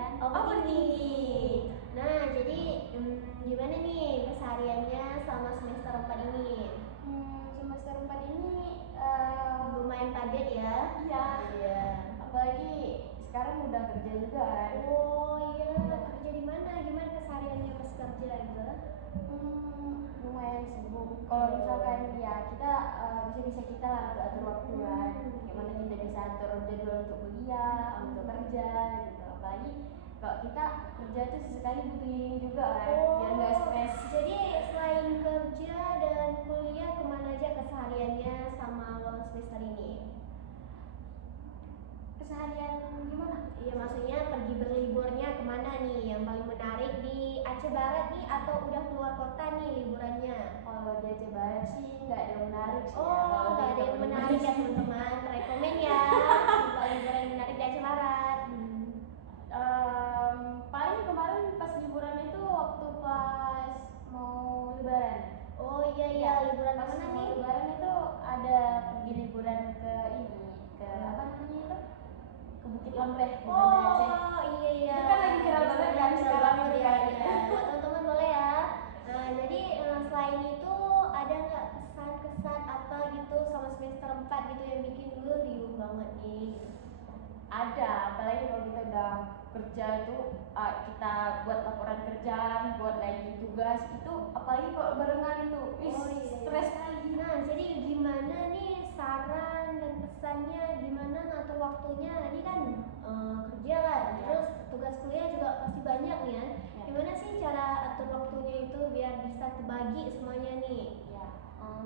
kan? Overthinking. Nah, jadi gimana nih kesehariannya selama semester 4 ini? Semester 4 ini Lumayan padat ya? Iya. Iya. Apalagi sekarang udah kerja juga kan. Oh iya, kerja di mana? Gimana kesehariannya pas kerja gitu? Lumayan sibuk. Kalau misalkan ya kita bisa kita lah untuk atur waktu kan. Gimana kita bisa atur jadwal untuk kuliah, untuk kerja gitu. Apalagi kalau kita kerja tuh sesekali butuh healing juga kan, biar nggak stres. Jadi selain kerja dan kuliah, kemana aja kesehariannya sama awal semester ini? Keseharian gimana? Iya, maksudnya pergi berliburnya kemana nih? Yang paling menarik di Aceh Barat nih atau udah keluar kota nih liburannya? Kalau di Aceh Barat sih nggak ada yang menarik sih. Oh, nggak ada yang menarik ya teman-teman. Rekomen ya untuk liburan menarik di Aceh Barat. Paling kemarin pas liburan itu waktu pas mau lebaran. Oh iya, liburan pas mana mau nih? lebaran itu ada pergi liburan ke ini, ke apa namanya itu? Ke Bukit Lamreh di Banda Aceh. Oh iya. Itu kan lagi viral banget kan sekarang ya. ini kan. Buat teman-teman boleh ya. Nah, jadi selain itu ada nggak kesan-kesan apa gitu sama semester 4 gitu yang bikin gue riuh banget nih? Ada, apalagi kalau kita udah kerja itu kita buat laporan kerjaan, buat lagi tugas itu, apalagi kalau barengan itu, stres sekali. Nah, jadi gimana nih saran dan pesannya, gimana ngatur waktunya? Ini kan kerja kan, terus tugas kuliah juga pasti banyak nih kan. Gimana sih cara atur waktunya itu biar bisa terbagi semuanya nih?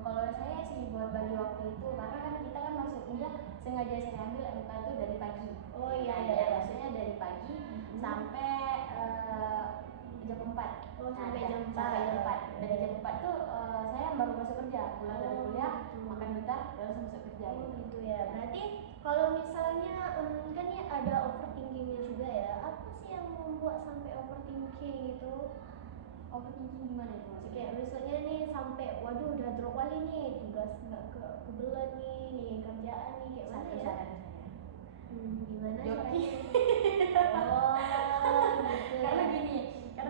Kalau saya sih buat bagi waktu itu, karena kan kita kan masuk kuliah sengaja saya ambil MK itu dari pagi. Oh iya. Maksudnya dari pagi sampai jam 4. Sampai jam 4. Sampai jam 4. Dari jam 4 tuh saya baru masuk kerja, pulang dari kuliah, makan bentar, langsung masuk kerja. Gitu ya. Berarti kalau misalnya kan ya ada overthinkingnya juga ya. Apa sih yang membuat sampai overthinking itu? Overthinking gimana itu? Kayak misalnya nih sampai waduh udah drop kali nih, tugas nggak kebelet nih kerjaan nih, kayak mana ya? Gimana Joki. Gitu. Karena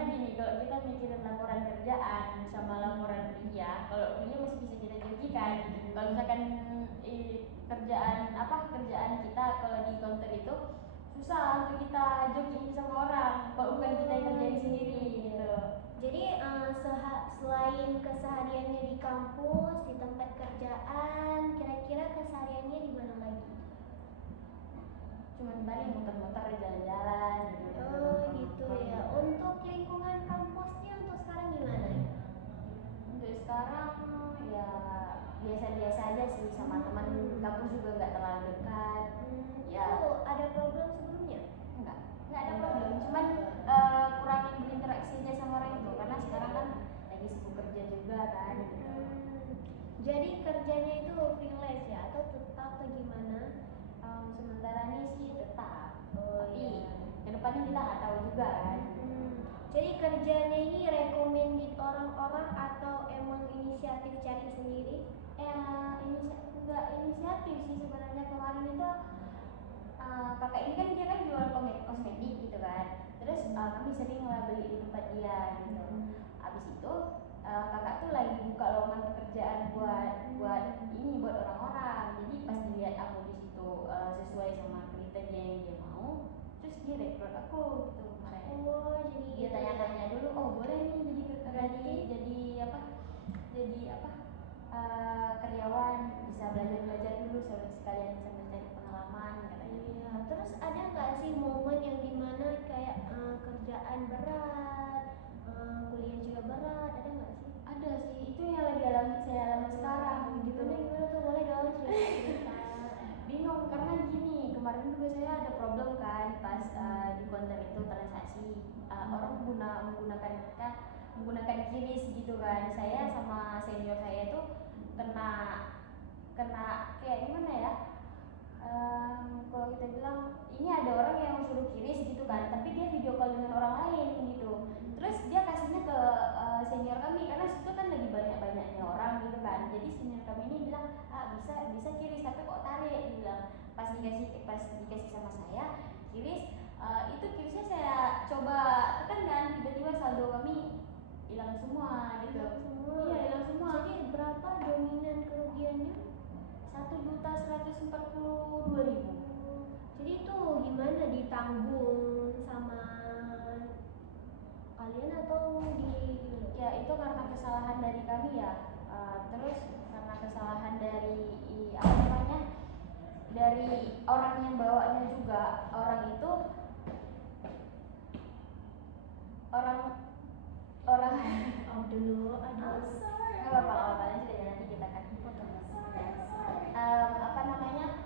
gini, kalau kita mikirin laporan kerjaan sama laporan kuliah, kalau kuliah masih bisa kita jokikan. Kalau misalkan kerjaan kita kalau di counter itu susah untuk kita joki sama orang, kalau bukan kita yang kerjain sendiri gitu. Jadi selain kesehariannya di kampus, di tempat kerjaan, kira-kira kesehariannya di mana lagi? Cuman paling muter-muter jalan-jalan gitu. Oh gitu ya. Untuk lingkungan kampusnya untuk sekarang gimana? Untuk sekarang ya biasa-biasa aja sih, sama teman kampus juga nggak terlalu dekat. Itu ada problem sebelumnya? Nggak ada problem. Cuman kurangin berinteraksi aja sama orang itu, karena sekarang kan lagi sibuk kerja juga kan. Jadi kerjanya itu freelance ya atau tetap atau gimana? Sementara ini sih tetap, tapi kedepannya kita nggak tahu juga kan. Jadi kerjanya ini recommended orang-orang atau emang inisiatif cari sendiri? Inisiatif sih sebenarnya. Kemarin itu kakak ini kan dia kan jual kosmetik gitu kan, terus kami sering lah beli di tempat dia gitu. Abis itu kakak tuh lagi buka lowongan pekerjaan buat orang-orang. Jadi pas dilihat aku di situ sesuai sama kriteria yang dia mau, terus dia rekrut aku gitu kemarin. Jadi dia tanya-tanya dulu, boleh nih jadi karyawan, bisa belajar dulu sekalian sambil cari pengalaman katanya. Terus ada nggak sih momen yang dimana kayak kerjaan berat, kuliah juga berat, ada nggak sih? Ada sih, itu yang lagi saya alami sekarang gitu. Gimana tuh, boleh dong cerita. Bingung karena gini, kemarin juga saya ada problem kan pas di konten itu transaksi orang menggunakan QRIS gitu kan. Saya sama senior saya itu kena kayak gimana ya, kalau kita bilang ini ada orang yang suruh QRIS gitu kan, tapi dia video call dengan orang lain gitu. Terus dia kasihnya ke senior kami, karena situ kan lagi banyak-banyaknya orang gitu kan. Jadi senior kami ini bilang bisa QRIS, tapi kok tarik, dia bilang. Pas dikasih sama saya QRIS, itu QRISnya saya terus karena kesalahan dari apa namanya, dari orang yang bawanya juga, orang itu orang dulu nggak apa-apa nanti kita akan potong. Apa namanya,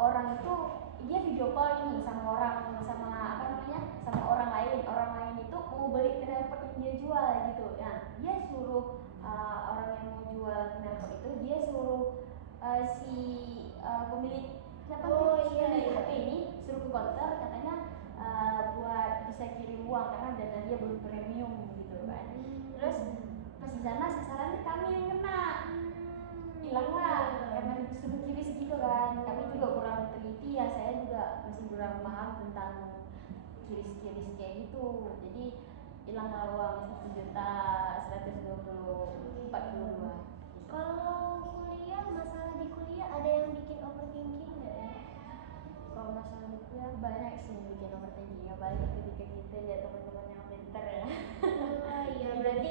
orang itu dia video call nih sama orang lain itu mau beli knalpot yang dia jual gitu. Nah dia suruh orang yang mau jual knalpot itu, dia suruh si pemilik HP ini suruh ke counter, katanya buat bisa kirim uang karena dana dia belum premium gitu kan. Terus pas di sana sasarannya kami yang kena, hilang lah karena disuruh kiris gitu kan. Kami juga kurang teliti ya, saya juga masih kurang paham tentang kiris kayak gitu, jadi hilang lah uang 1.122.000. Kalau kuliah, masalah di kuliah ada yang bikin overthinking nggak ya? Kalau masalah di kuliah banyak sih yang bikin overthinking, apalagi ketika kita lihat teman-teman yang pintar ya. Oh iya, berarti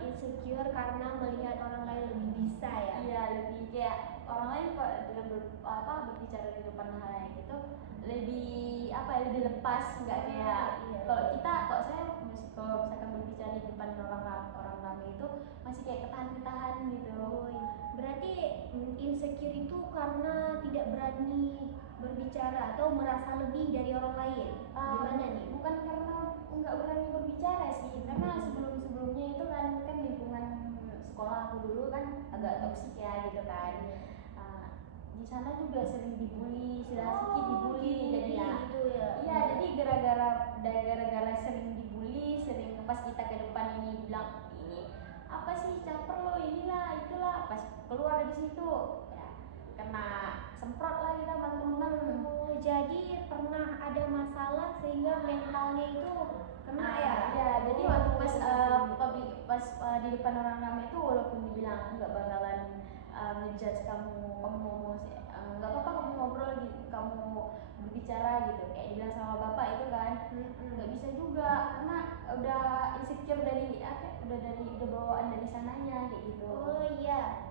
insecure karena melihat orang lain lebih bisa ya? Iya, lebih kayak orang lain kok dalam berbicara di depan hal yang gitu lebih lebih lepas, nggak kayak kalau saya kalau misalkan berbicara di depan orang ramai itu masih kayak ketahan gitu. Oh iya. Berarti insecure itu karena tidak berani berbicara atau merasa lebih dari orang lain? Gimana nih? Bukan karena nggak berani berbicara sih, karena sebelumnya itu kan lingkungan sekolah aku dulu kan agak toksik ya gitu kan. Di sana juga sering dibully, sedikit dibully, jadi ya. Iya, jadi gara-gara sering dibully, sering pas kita ke depan ini bilang ini apa sih caper lo, inilah itulah, pas keluar dari situ ya kena semprot lah kita teman-teman. Oh, jadi pernah ada masalah sehingga mentalnya itu kena ya? Ya, jadi waktu pas di depan orang ramai itu, walaupun dibilang nggak bakalan ngejudge kamu ngomong sih, nggak apa-apa kamu ngobrol gitu, kamu berbicara gitu, kayak dibilang sama bapak itu kan, nggak bisa juga karena udah insecure udah bawaan dari sananya kayak gitu. Oh iya.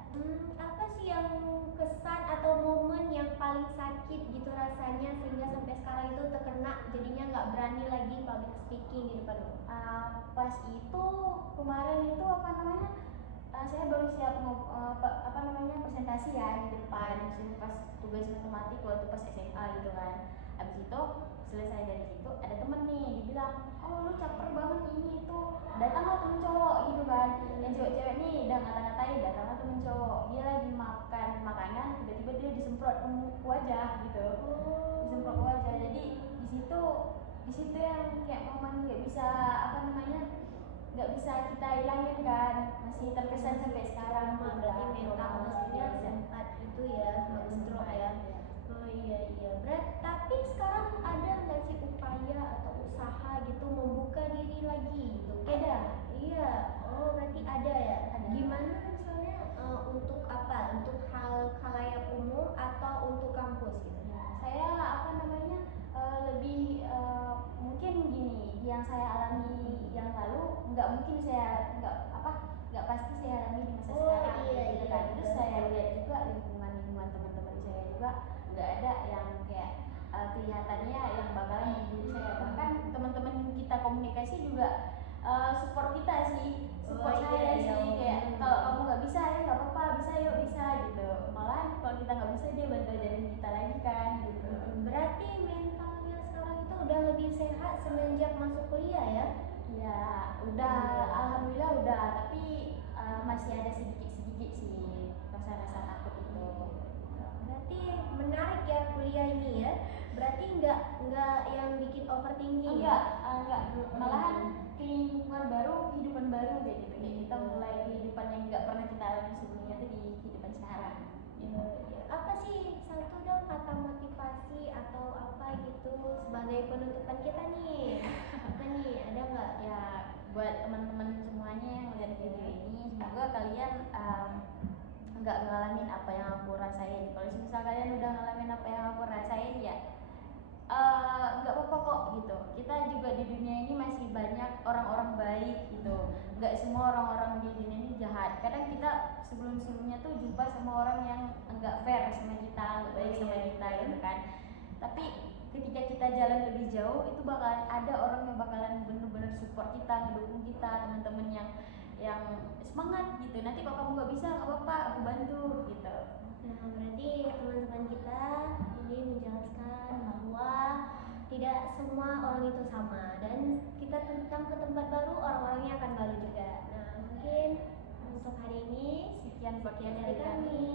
Apa sih yang kesan atau momen yang paling sakit gitu rasanya sehingga sampai sekarang itu terkena, jadinya nggak berani lagi public speaking di depan umum? Pas itu kemarin itu saya baru siap presentasi ya di depan, pas tugas matematik waktu pas SMA gitu kan. Habis itu selesai dari situ ada temen nih dibilang, oh lu caper banget ini itu, datanglah temen cowok gitu kan. Yang cewek-cewek nih udah ngata-ngatain, datanglah temen cowok, dia lagi makan makanan, tiba-tiba dia disemprot ke wajah gitu. Disemprot ke wajah, jadi di situ yang kayak momen nggak bisa kita hilangin kan, masih terkesan sampai sekarang. Berarti mentalnya sempat itu ya, sempat stroke ya. Oh iya. Tapi sekarang ada nggak sih upaya atau usaha gitu membuka diri lagi gitu? Ada. Iya. Oh berarti ada ya. Gimana misalnya untuk apa? Untuk hal khalayak umum atau untuk kampus gitu? Saya lebih mungkin gini, yang saya alami yang lalu nggak pasti saya alami di masa sekarang gitu kan. Terus saya lihat juga lingkungan teman-teman saya juga nggak ada yang kayak kelihatannya yang bakalan membuli saya, bahkan teman-teman kita komunikasi juga support kita sih, kayak kalau kamu nggak bisa ya nggak apa-apa, bisa yuk bisa gitu. Malahan kalau kita nggak bisa dia bantu ajarin kita lagi kan gitu. Berarti mentalnya sekarang itu udah lebih sehat semenjak masuk kuliah ya? Ya udah, alhamdulillah udah, tapi masih ada sedikit sih rasa-rasa takut itu. Berarti menarik ya kuliah ini ya. Berarti nggak yang bikin overthinking ya? Enggak, malahan lingkungan baru, kehidupan baru kayak gitu. Kayak kita mulai kehidupan yang nggak pernah kita alami sebelumnya tuh di kehidupan sekarang. Iya. Apa sih satu dong kata motivasi atau apa gitu sebagai penutupan kita nih? Apa nih, ada nggak? Ya buat teman-teman semuanya yang lihat video ini, semoga kalian nggak ngalamin apa yang aku rasain. Kalau misal kalian udah ngalamin apa yang aku rasain ya nggak apa-apa kok gitu. Kita juga di dunia ini masih banyak orang-orang baik gitu, nggak semua orang-orang di dunia ini jahat. Kadang kita sebelumnya tuh jumpa sama orang yang nggak fair sama kita, nggak baik sama kita gitu kan. Tapi ketika kita jalan lebih jauh itu bakalan ada orang yang bakalan bener-bener support kita, ngedukung kita, teman-teman yang semangat gitu. Nanti kalau kamu nggak bisa nggak apa-apa, aku bantu gitu. Nah, berarti teman-teman kita ini menjelaskan bahwa tidak semua orang itu sama dan kita datang ke tempat baru, orang-orangnya akan baru juga. Nah, mungkin untuk hari ini Sekian sekian podcast dari kami.